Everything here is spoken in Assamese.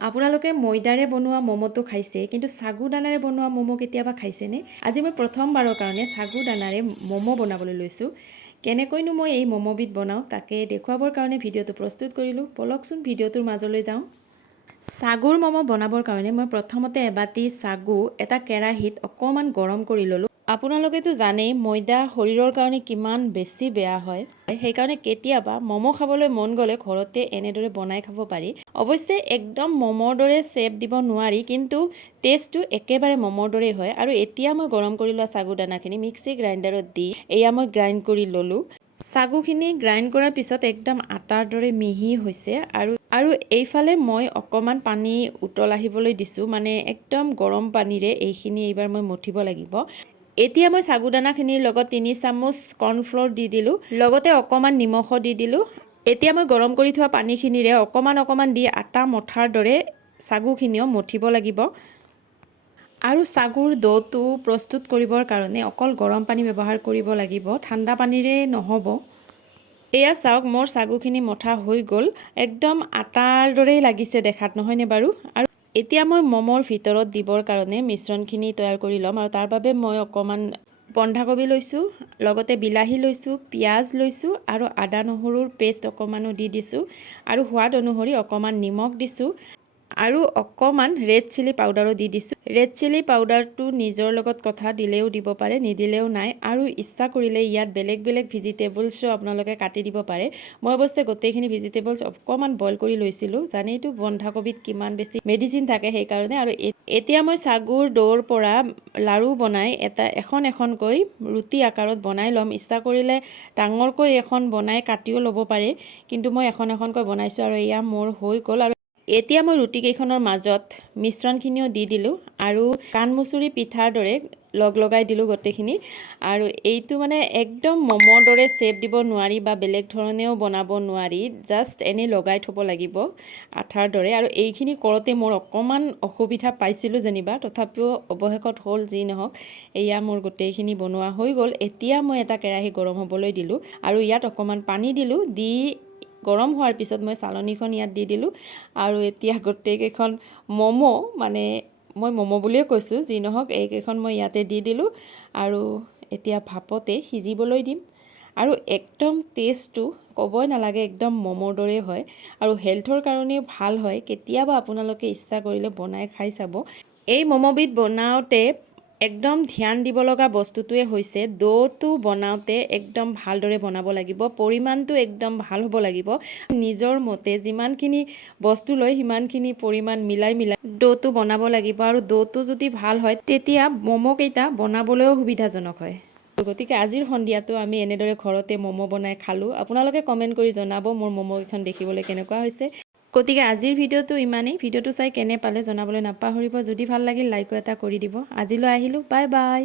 আপোনালোকে ময়দাৰে বনোৱা মমোটো খাইছে, কিন্তু সাগু দানাৰে বনোৱা মমো কেতিয়াবা খাইছেনে? আজি মই প্ৰথমবাৰৰ কাৰণে সাগু দানাৰে মমো বনাবলৈ লৈছোঁ। কেনেকৈনো মই এই মমোবিধ বনাওঁ তাকে দেখুৱাবৰ কাৰণে ভিডিঅ'টো প্ৰস্তুত কৰিলোঁ। বলকচোন ভিডিঅ'টোৰ মাজলৈ যাওঁ। সাগুৰ মমো বনাবৰ কাৰণে মই প্ৰথমতে এবাটি সাগু এটা কেৰাহীত অকণমান গৰম কৰি ল'লোঁ। আপোনালোকেতো জানেই ময়দা শৰীৰৰ কাৰণে কিমান বেছি বেয়া হয়। সেইকাৰণে কেতিয়াবা মমো খাবলৈ মন গ'লে ঘৰতে এনেদৰে বনাই খাব পাৰি। অৱশ্যে একদম মমোৰ দৰে চেপ দিব নোৱাৰি, কিন্তু টেষ্টটো একেবাৰে মমোৰ দৰেই হয়। আৰু এতিয়া মই গৰম কৰি লোৱা সাগু দানাখিনি মিক্সি গ্ৰাইণ্ডাৰত দি এয়া মই গ্ৰাইণ্ড কৰি ল'লোঁ। সাগুখিনি গ্ৰাইণ্ড কৰাৰ পিছত একদম আটাৰ দৰে মিহি হৈছে। আৰু এইফালে মই অকণমান পানী উতল আহিবলৈ দিছোঁ, মানে একদম গৰম পানীৰে এইখিনি এইবাৰ মই মঠিব লাগিব। এতিয়া মই সাগু দানাখিনিৰ লগত 3 চামুচ কৰ্ণফ্ল'ৰ দি দিলোঁ, লগতে অকণমান নিমখো দি দিলোঁ। এতিয়া মই গৰম কৰি থোৱা পানীখিনিৰে অকণমান দি আটা মঠাৰ দৰে সাগুখিনিও মঠিব লাগিব। আৰু সাগুৰ ডোটো প্ৰস্তুত কৰিবৰ কাৰণে অকল গৰম পানী ব্যৱহাৰ কৰিব লাগিব, ঠাণ্ডা পানীৰে নহ'ব। এয়া চাওক, মোৰ সাগুখিনি মঠা হৈ গ'ল। একদম আটাৰ দৰেই লাগিছে দেখাত, নহয়নে বাৰু? আৰু এতিয়া মই মমোৰ ভিতৰত দিবৰ কাৰণে মিশ্ৰণখিনি তৈয়াৰ কৰি ল'ম। আৰু তাৰ বাবে মই অকণমান বন্ধাকবি লৈছোঁ, লগতে বিলাহী লৈছোঁ, পিঁয়াজ লৈছোঁ আৰু আদা নহৰুৰ পেষ্ট অকণমানো দি দিছোঁ। আৰু সোৱাদ অনুসৰি অকণমান নিমখ দিছোঁ আৰু অকণমান ৰেড চিলি পাউডাৰো দি দিছোঁ। ৰেড চিলি পাউডাৰটো নিজৰ লগত কথা, দিলেও দিব পাৰে, নিদিলেও নাই। আৰু ইচ্ছা কৰিলে ইয়াত বেলেগ বেলেগ ভেজিটেবলছো আপোনালোকে কাটি দিব পাৰে। মই অৱশ্যে গোটেইখিনি ভেজিটেবলছ অকণমান বইল কৰি লৈছিলোঁ। জানেইতো বন্ধাকবিত কিমান বেছি মেডিচিন থাকে, সেইকাৰণে। আৰু এতিয়া মই সাগুৰ ডোৰ পৰা লাড়ু বনাই এখন এখনকৈ ৰুটি আকাৰত বনাই ল'ম। ইচ্ছা কৰিলে ডাঙৰকৈ এখন বনাই কাটিও ল'ব পাৰে, কিন্তু মই এখন এখনকৈ বনাইছোঁ আৰু এয়া মোৰ হৈ গ'ল। আৰু এতিয়া মই ৰুটিকেইখনৰ মাজত মিশ্ৰণখিনিও দি দিলোঁ আৰু কাণমুচুৰি পিঠাৰ দৰে লগাই দিলোঁ গোটেইখিনি। আৰু এইটো মানে একদম মমোৰ দৰে চেপ দিব নোৱাৰি বা বেলেগ ধৰণেও বনাব নোৱাৰি, জাষ্ট এনেই লগাই থ'ব লাগিব আঠাৰ দৰে। আৰু এইখিনি কৰোঁতে মোৰ অকণমান অসুবিধা পাইছিলোঁ যেনিবা, তথাপিও অৱশেষত হ'ল। যি নহওক, এয়া মোৰ গোটেইখিনি বনোৱা হৈ গ'ল। এতিয়া মই এটা কেৰাহী গৰম হ'বলৈ দিলোঁ আৰু ইয়াত অকণমান পানী দিলোঁ। দি গৰম হোৱাৰ পিছত মই চালনীখন ইয়াত দি দিলোঁ। আৰু এতিয়া গোটেইকেইখন মমো, মানে মই মমো বুলিয়ে কৈছোঁ, যি নহওক এইকেইখন মই ইয়াতে দি দিলোঁ আৰু এতিয়া ভাপতে সিজিবলৈ দিম। আৰু একদম টেষ্টটো ক'বই নালাগে, একদম মমোৰ দৰেই হয় আৰু হেল্থৰ কাৰণেও ভাল হয়। কেতিয়াবা আপোনালোকে ইচ্ছা কৰিলে বনাই খাই চাব। এই মমোবিধ বনাওঁতে একদম ধ্যান দিব লগা বস্তুটোৱে হৈছে ডোটো বনাওঁতে একদম ভালদৰে বনাব লাগিব, পৰিমাণটো একদম ভাল হ'ব লাগিব। নিজৰ মতে যিমানখিনি বস্তু লয় সিমানখিনি পৰিমাণ মিলাই ডোটো বনাব লাগিব। আৰু ডোটো যদি ভাল হয় তেতিয়া মমোকেইটা বনাবলৈও সুবিধাজনক হয়। গতিকে আজিৰ সন্ধিয়াটো আমি এনেদৰে ঘৰতে মমো বনাই খালোঁ। আপোনালোকে কমেণ্ট কৰি জনাব মোৰ মমোকেইখন দেখিবলৈ কেনেকুৱা হৈছে। গতিকে আজিৰ ভিডিঅ'টো ইমানেই। ভিডিঅ'টো চাই কেনে পালে জনাবলৈ নাপাহৰিব। যদি ভাল লাগিল লাইকো এটা কৰি দিব। আজিলৈ আহিলোঁ, বাই বাই।